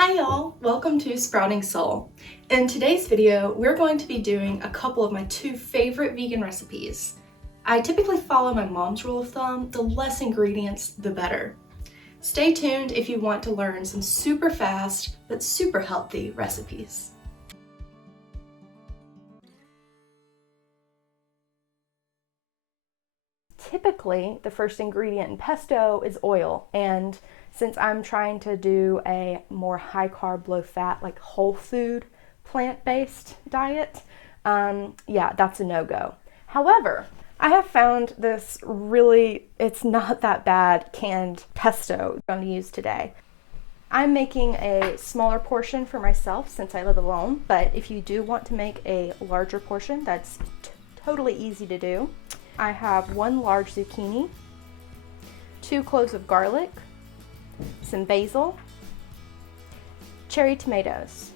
Hi y'all, welcome to Sprouting Soul. In today's video, we're going to be doing a couple of my two favorite vegan recipes. I typically follow my mom's rule of thumb, the less ingredients, the better. Stay tuned if you want to learn some super fast, but super healthy recipes. Typically, the first ingredient in pesto is oil, and since I'm trying to do a more high carb, low fat, like whole food, plant-based diet, that's a no-go. However, I have found this it's not that bad canned pesto I'm going to use today. I'm making a smaller portion for myself since I live alone, but if you do want to make a larger portion, that's totally easy to do. I have 1 large zucchini, 2 cloves of garlic, some basil, cherry tomatoes.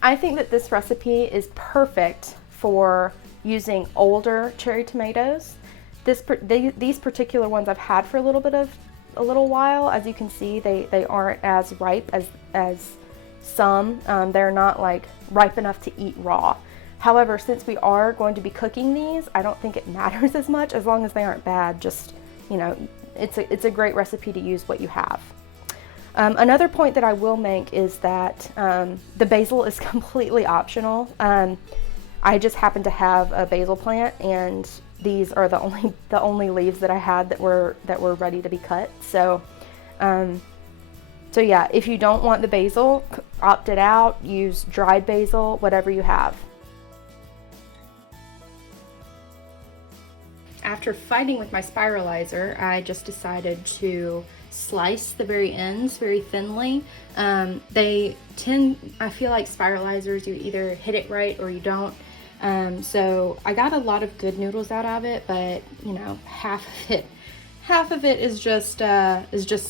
I think that this recipe is perfect for using older cherry tomatoes. These particular ones I've had for a little while. As you can see, they aren't as ripe as some. They're not like ripe enough to eat raw. However, since we are going to be cooking these, I don't think it matters as much as long as they aren't bad. Just, it's a great recipe to use what you have. Another point that I will make is that the basil is completely optional. I just happen to have a basil plant, and these are the only leaves that I had that were ready to be cut. So yeah, if you don't want the basil, opt it out. Use dried basil, whatever you have. After fighting with my spiralizer, I just decided to slice the very ends very thinly. I feel like spiralizers, you either hit it right or you don't. So I got a lot of good noodles out of it, but half of it is just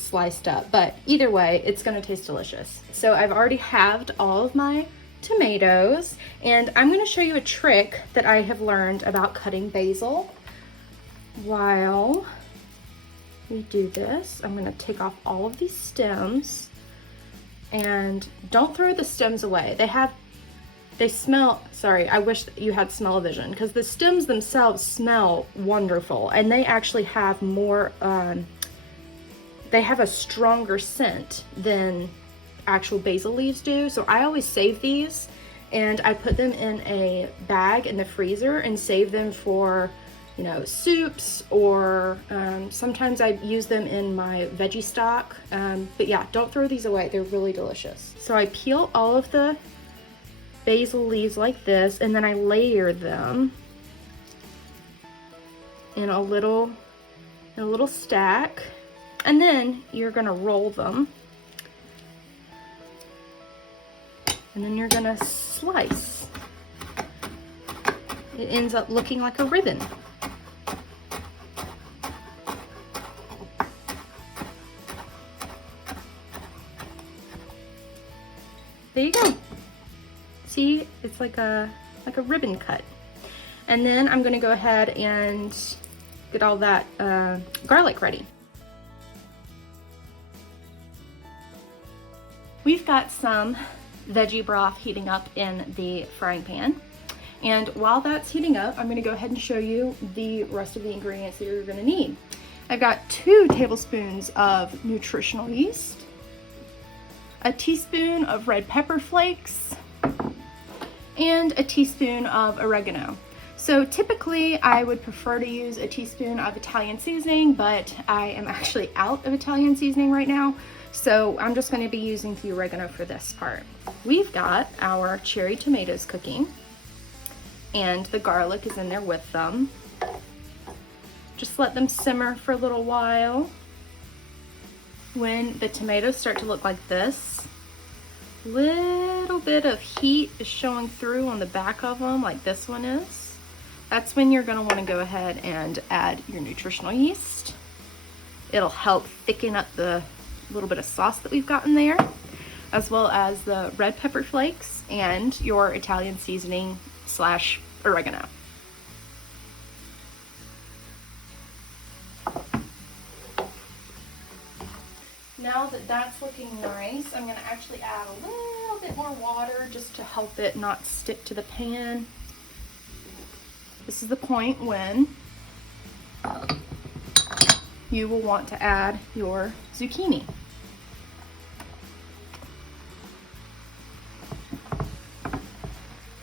sliced up. But either way, it's gonna taste delicious. So I've already halved all of my tomatoes, and I'm gonna show you a trick that I have learned about cutting basil. While we do this, I'm going to take off all of these stems, and don't throw the stems away. They smell, sorry, I wish you had smell-o-vision, because the stems themselves smell wonderful, and they actually have more, they have a stronger scent than actual basil leaves do. So I always save these, and I put them in a bag in the freezer and save them for soups, or sometimes I use them in my veggie stock. But yeah, don't throw these away. They're really delicious. So I peel all of the basil leaves like this, and then I layer them in a little stack, and then you're gonna roll them, and then you're gonna slice. It ends up looking like a ribbon. There you go. See, it's like a ribbon cut. And then I'm gonna go ahead and get all that garlic ready. We've got some veggie broth heating up in the frying pan. And while that's heating up, I'm gonna go ahead and show you the rest of the ingredients that you're gonna need. I've got 2 tablespoons of nutritional yeast, a teaspoon of red pepper flakes, and a teaspoon of oregano. So typically I would prefer to use a teaspoon of Italian seasoning, but I am actually out of Italian seasoning right now, so I'm just going to be using the oregano for this part. We've got our cherry tomatoes cooking, and the garlic is in there with them. Just let them simmer for a little while. When the tomatoes start to look like this, little bit of heat is showing through on the back of them, like this one is. That's when you're going to want to go ahead and add your nutritional yeast. It'll help thicken up the little bit of sauce that we've got in there, as well as the red pepper flakes and your Italian seasoning / oregano. Now now that that's looking nice, I'm going to actually add a little bit more water just to help it not stick to the pan. This is the point when you will want to add your zucchini.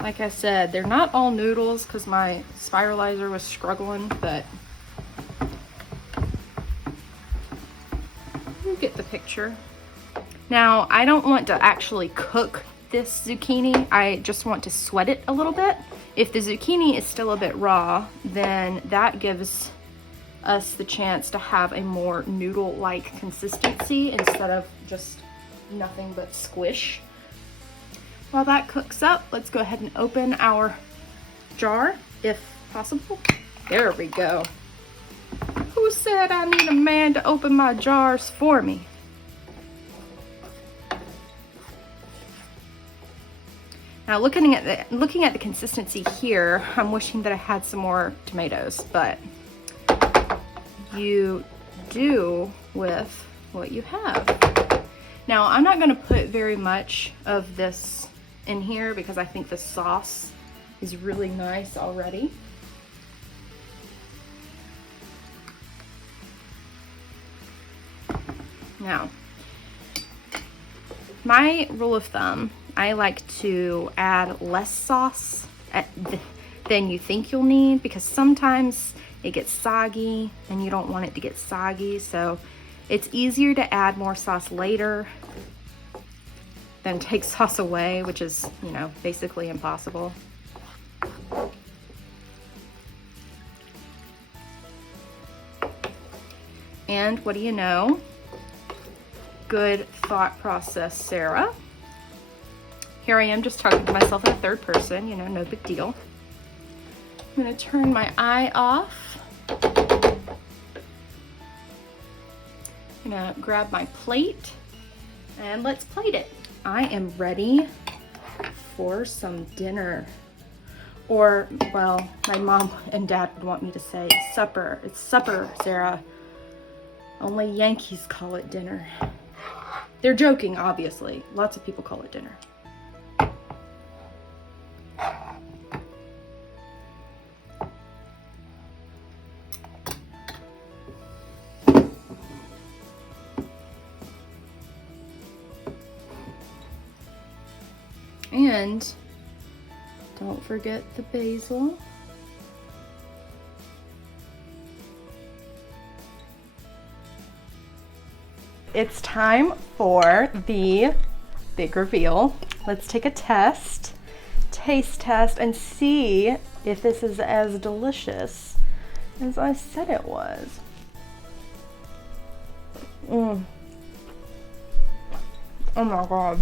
Like I said, they're not all noodles because my spiralizer was struggling, but you get the picture. Now, I don't want to actually cook this zucchini. I just want to sweat it a little bit. If the zucchini is still a bit raw, then that gives us the chance to have a more noodle-like consistency instead of just nothing but squish. While that cooks up, let's go ahead and open our jar, if possible. There we go. Who said I need a man to open my jars for me? Now looking at the consistency here, I'm wishing that I had some more tomatoes, but you do with what you have. Now I'm not going to put very much of this in here because I think the sauce is really nice already. Now, my rule of thumb, I like to add less sauce than you think you'll need because sometimes it gets soggy and you don't want it to get soggy, so it's easier to add more sauce later than take sauce away, which is, you know, basically impossible. And what do you know? Good thought process, Sarah. Here I am just talking to myself in the third person, you know, no big deal. I'm gonna turn my eye off. I'm gonna grab my plate and let's plate it. I am ready for some dinner. Or, well, my mom and dad would want me to say supper. It's supper, Sarah. Only Yankees call it dinner. They're joking, obviously. Lots of people call it dinner. And don't forget the basil. It's time for the big reveal. Let's take a taste test, and see if this is as delicious as I said it was. Oh my God.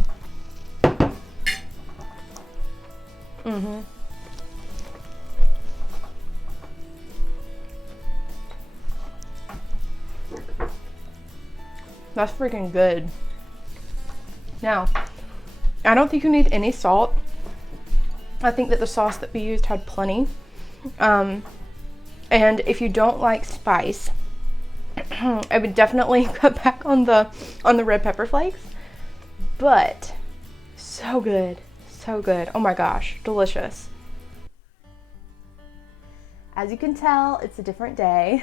That's freaking good. Now, I don't think you need any salt. I think that the sauce that we used had plenty. And if you don't like spice, I would definitely cut back on the red pepper flakes. But so good. So good. Oh my gosh, delicious. As you can tell, it's a different day,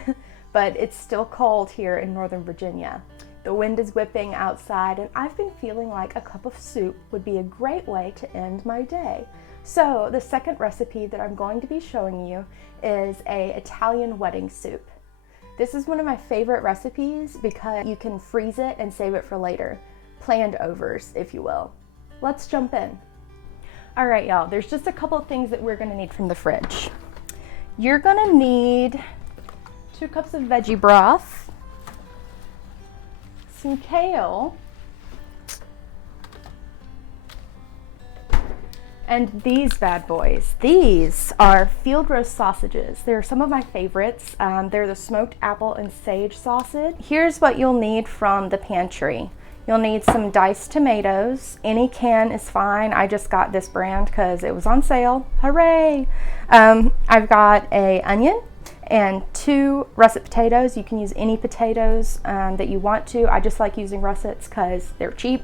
but it's still cold here in Northern Virginia. The wind is whipping outside, and I've been feeling like a cup of soup would be a great way to end my day. So the second recipe that I'm going to be showing you is an Italian wedding soup. This is one of my favorite recipes because you can freeze it and save it for later. Planned overs, if you will. Let's jump in. All right, y'all, there's just a couple of things that we're gonna need from the fridge. You're gonna need 2 cups of veggie broth, some kale, and these bad boys. These are field roast sausages. They're some of my favorites. They're the smoked apple and sage sausage. Here's what you'll need from the pantry. You'll need some diced tomatoes. Any can is fine. I just got this brand because it was on sale. Hooray! I've got an onion, and 2 russet potatoes. You can use any potatoes that you want to. I just like using russets because they're cheap.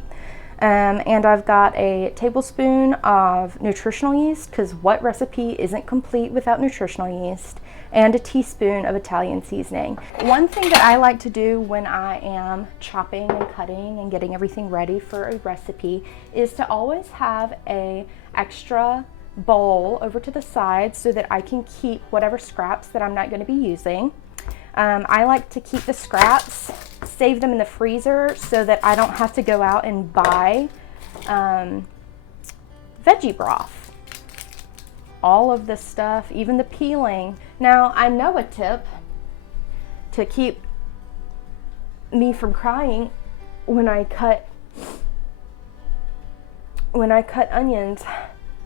And I've got a tablespoon of nutritional yeast, because what recipe isn't complete without nutritional yeast, and a teaspoon of Italian seasoning. One thing that I like to do when I am chopping and cutting and getting everything ready for a recipe is to always have a extra bowl over to the side so that I can keep whatever scraps that I'm not going to be using. I like to keep the scraps, save them in the freezer so that I don't have to go out and buy veggie broth. All of this stuff, even the peeling. Now, I know a tip to keep me from crying when I cut onions.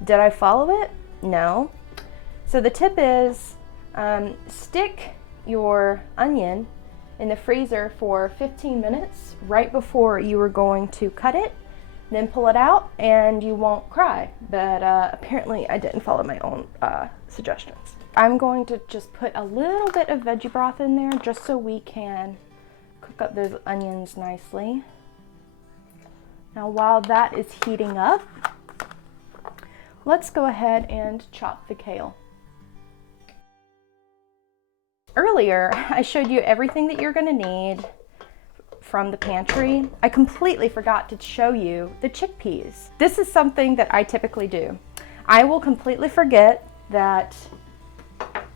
Did I follow it? No. So the tip is stick your onion in the freezer for 15 minutes right before you are going to cut it, then pull it out and you won't cry. But apparently I didn't follow my own suggestions. I'm going to just put a little bit of veggie broth in there just so we can cook up those onions nicely. Now while that is heating up, let's go ahead and chop the kale. Earlier, I showed you everything that you're going to need from the pantry. I completely forgot to show you the chickpeas. This is something that I typically do. I will completely forget that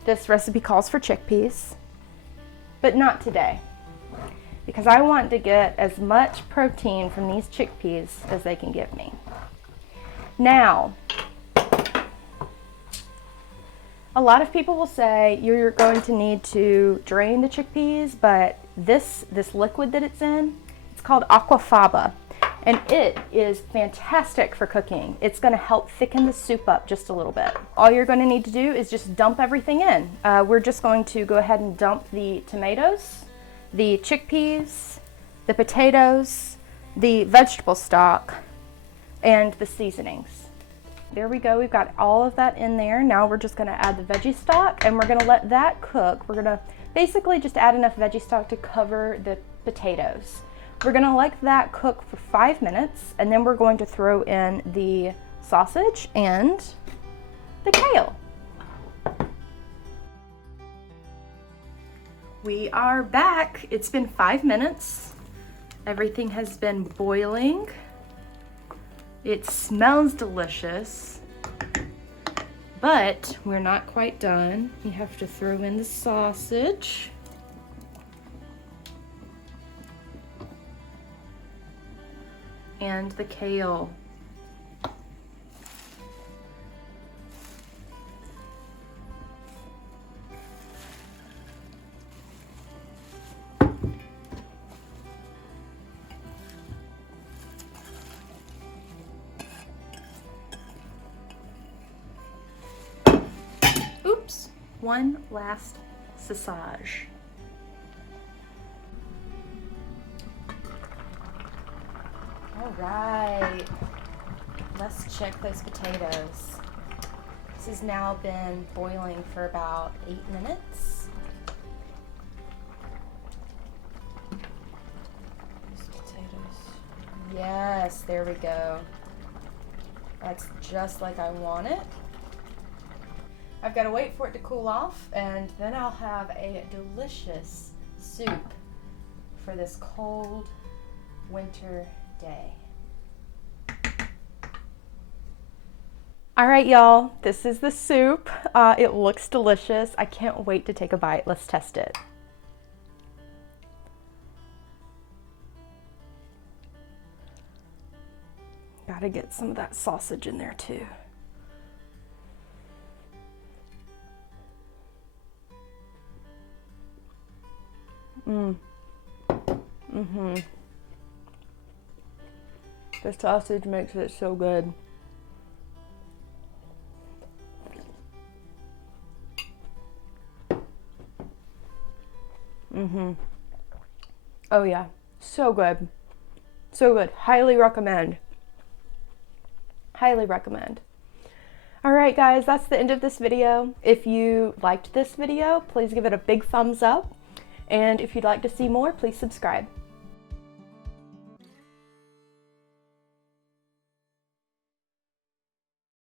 this recipe calls for chickpeas, but not today, because I want to get as much protein from these chickpeas as they can give me. Now, a lot of people will say you're going to need to drain the chickpeas, but this liquid that it's in, it's called aquafaba, and it is fantastic for cooking. It's going to help thicken the soup up just a little bit. All you're going to need to do is just dump everything in. We're just going to go ahead and dump the tomatoes, the chickpeas, the potatoes, the vegetable stock, and the seasonings. There we go, we've got all of that in there. Now we're just gonna add the veggie stock and we're gonna let that cook. We're gonna basically just add enough veggie stock to cover the potatoes. We're gonna let that cook for 5 minutes, and then we're going to throw in the sausage and the kale. We are back. It's been 5 minutes. Everything has been boiling. It smells delicious, but we're not quite done. You have to throw in the sausage. And the kale. Oops, one last sausage. All right, let's check those potatoes. This has now been boiling for about 8 minutes. These potatoes. Yes, there we go. That's just like I want it. I've got to wait for it to cool off, and then I'll have a delicious soup for this cold winter day. All right, y'all, this is the soup. It looks delicious. I can't wait to take a bite. Let's test it. Gotta get some of that sausage in there too. The sausage makes it so good. Oh yeah, so good. So good. Highly recommend. Highly recommend. Alright guys, that's the end of this video. If you liked this video, please give it a big thumbs up. And if you'd like to see more, please subscribe.